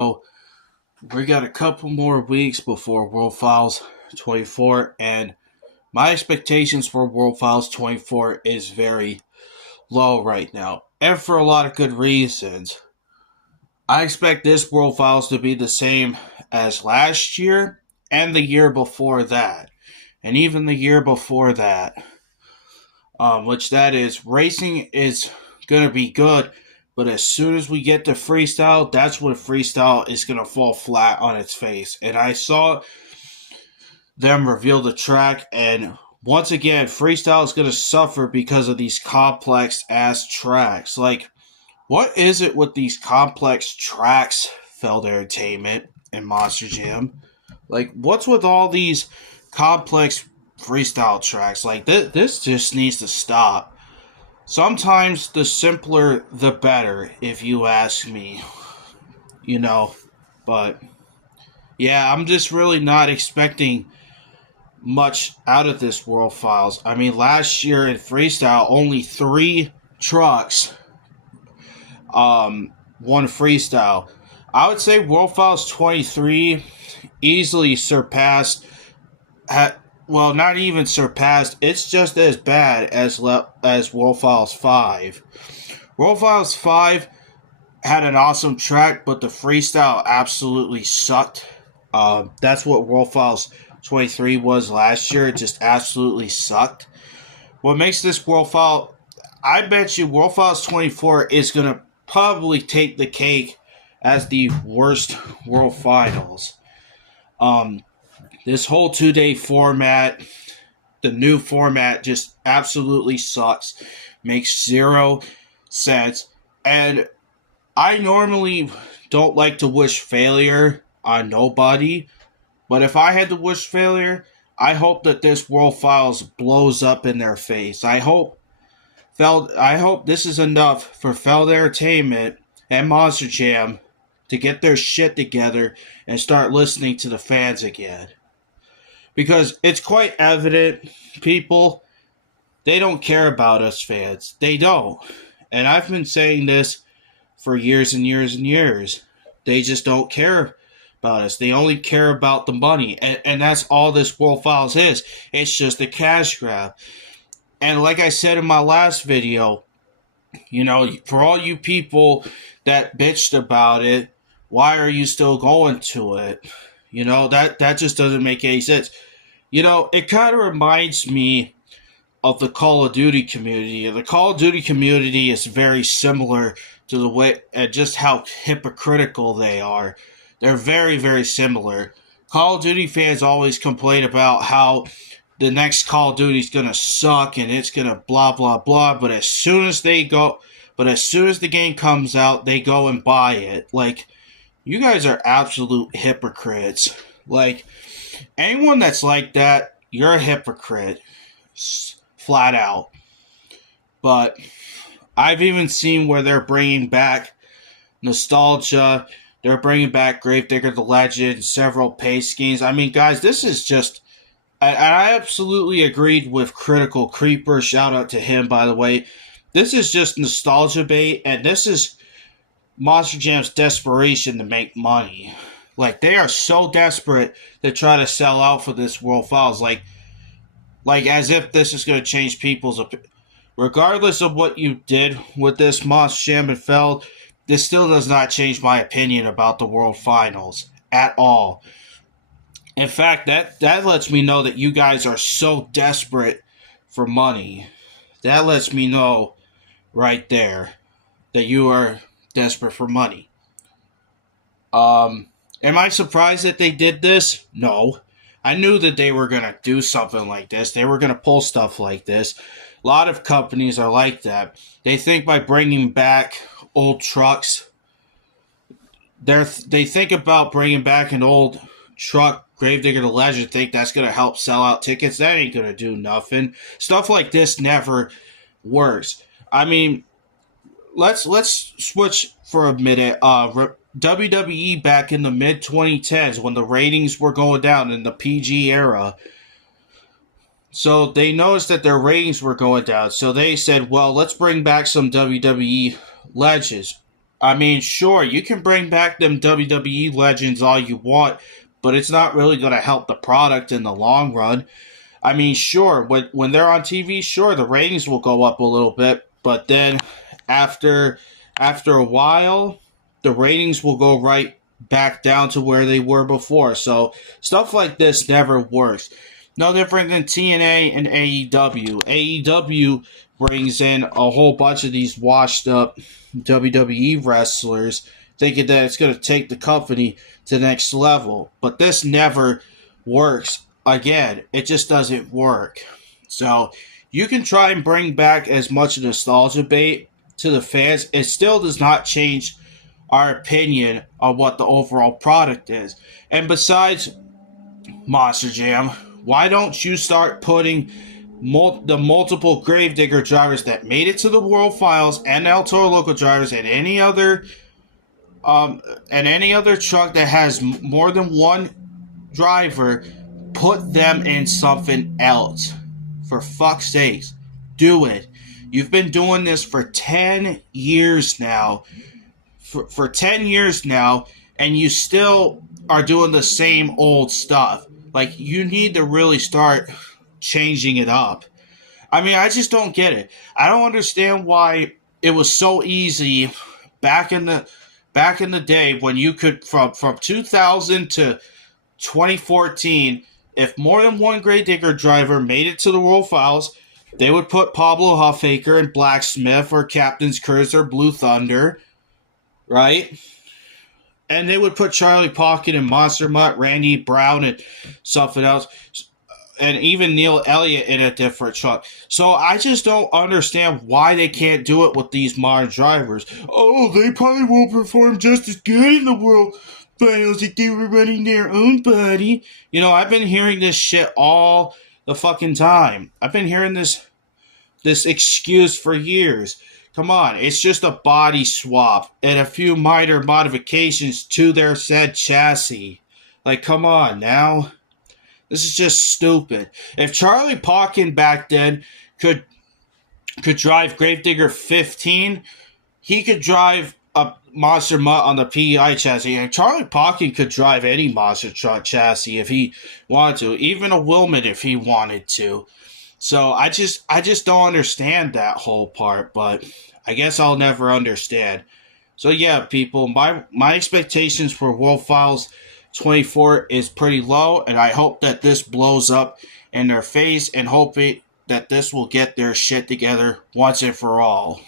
So we got a couple more weeks before World Files 24, and my expectations for World Files 24 is very low right now, and for a lot of good reasons. I expect this World Files to be the same as last year and the year before that, and even the year before that. Which that is racing is gonna be good, but as soon as we get to freestyle, that's when freestyle is gonna fall flat on its face. And I saw them reveal the track, and once again, freestyle is gonna suffer because of these complex ass tracks. Like, what is it with these complex tracks, Feld Entertainment and Monster Jam? Like, what's with all these complex freestyle tracks? Like, this just needs to stop. Sometimes the simpler the better, if you ask me. You know, but yeah, I'm just really not expecting much out of this World Files. I mean, last year in freestyle, only three trucks won freestyle. I would say World Files 23 easily surpassed. Well, not even surpassed. It's just as bad as World Files 5. World Files 5 had an awesome track, but the freestyle absolutely sucked. That's what World Files 23 was last year. It just absolutely sucked. What makes this World File, I bet you World Files 24 is going to probably take the cake as the worst World Finals. This whole 2-day format, the new format just absolutely sucks. Makes zero sense. And I normally don't like to wish failure on nobody, but if I had to wish failure, I hope that this World Files blows up in their face. I hope this is enough for Feld Entertainment and Monster Jam to get their shit together and start listening to the fans again. Because it's quite evident, people, they don't care about us fans. They don't. And I've been saying this for years and years and years. They just don't care about us. They only care about the money. And that's all this World Files is. It's just a cash grab. And like I said in my last video, you know, for all you people that bitched about it, why are you still going to it? You know, that just doesn't make any sense. You know, it kind of reminds me of the Call of Duty community. The Call of Duty community is very similar to the way and just how hypocritical they are. They're very, very similar. Call of Duty fans always complain about how the next Call of Duty is gonna suck and it's gonna blah blah blah. But as soon as the game comes out, they go and buy it. Like, you guys are absolute hypocrites. Like, anyone that's like that, you're a hypocrite. Flat out. But I've even seen where they're bringing back nostalgia. They're bringing back Gravedigger the Legend, several pay schemes. I mean, guys, this is just... I absolutely agreed with Critical Creeper. Shout out to him, by the way. This is just nostalgia bait, and this is Monster Jam's desperation to make money. Like, they are so desperate to try to sell out for this World Files. Like as if this is going to change people's opinion. Regardless of what you did with this Monster Jam and Feld, this still does not change my opinion about the World Finals at all. In fact, that lets me know that you guys are so desperate for money. That lets me know right there that you are desperate for money. Am I surprised that they did this? No. I knew that they were going to do something like this. They were going to pull stuff like this. A lot of companies are like that. They think by bringing back old trucks, they think about bringing back an old truck, Gravedigger the Legend, think that's going to help sell out tickets. That ain't going to do nothing. Stuff like this never works. I mean, let's switch for a minute. WWE back in the mid-2010s when the ratings were going down in the PG era. So they noticed that their ratings were going down. So they said, well, let's bring back some WWE legends. I mean, sure, you can bring back them WWE legends all you want, but it's not really going to help the product in the long run. I mean, sure, when they're on TV, sure, the ratings will go up a little bit, but then after after a while, the ratings will go right back down to where they were before. So stuff like this never works. No different than TNA and AEW. AEW brings in a whole bunch of these washed up WWE wrestlers, thinking that it's going to take the company to the next level. But this never works. Again, it just doesn't work. So you can try and bring back as much nostalgia bait to the fans. It still does not change our opinion on what the overall product is. And besides Monster Jam, why don't you start putting the multiple Gravedigger drivers that made it to the World Finals and El Toro Loco drivers and any other truck that has more than one driver, put them in something else. For fuck's sakes, do it. You've been doing this for 10 years now. For 10 years now, and you still are doing the same old stuff. Like, you need to really start changing it up. I mean, I just don't get it. I don't understand why it was so easy back in the day when you could from 2000 to 2014, if more than one Gravedigger driver made it to the World Finals, they would put Pablo Huffaker in Blacksmith or Captain's Curse or Blue Thunder, right? And they would put Charlie Pocket and Monster Mutt, Randy Brown, and something else, and even Neil Elliott in a different truck. So I just don't understand why they can't do it with these modern drivers. Oh, they probably won't perform just as good in the World Finals if they were running their own body. You know, I've been hearing this shit all the fucking time. I've been hearing this excuse for years. Come on, it's just a body swap and a few minor modifications to their said chassis. Like, come on now. This is just stupid. If Charlie Pocken back then could drive Gravedigger 15, he could drive a Monster Mutt on the PEI chassis. And Charlie Pocken could drive any monster truck chassis if he wanted to. Even a Wilmot if he wanted to. So I just don't understand that whole part, but I guess I'll never understand. So yeah, people, my expectations for World Finals 24 is pretty low, and I hope that this blows up in their face, and hoping that this will get their shit together once and for all.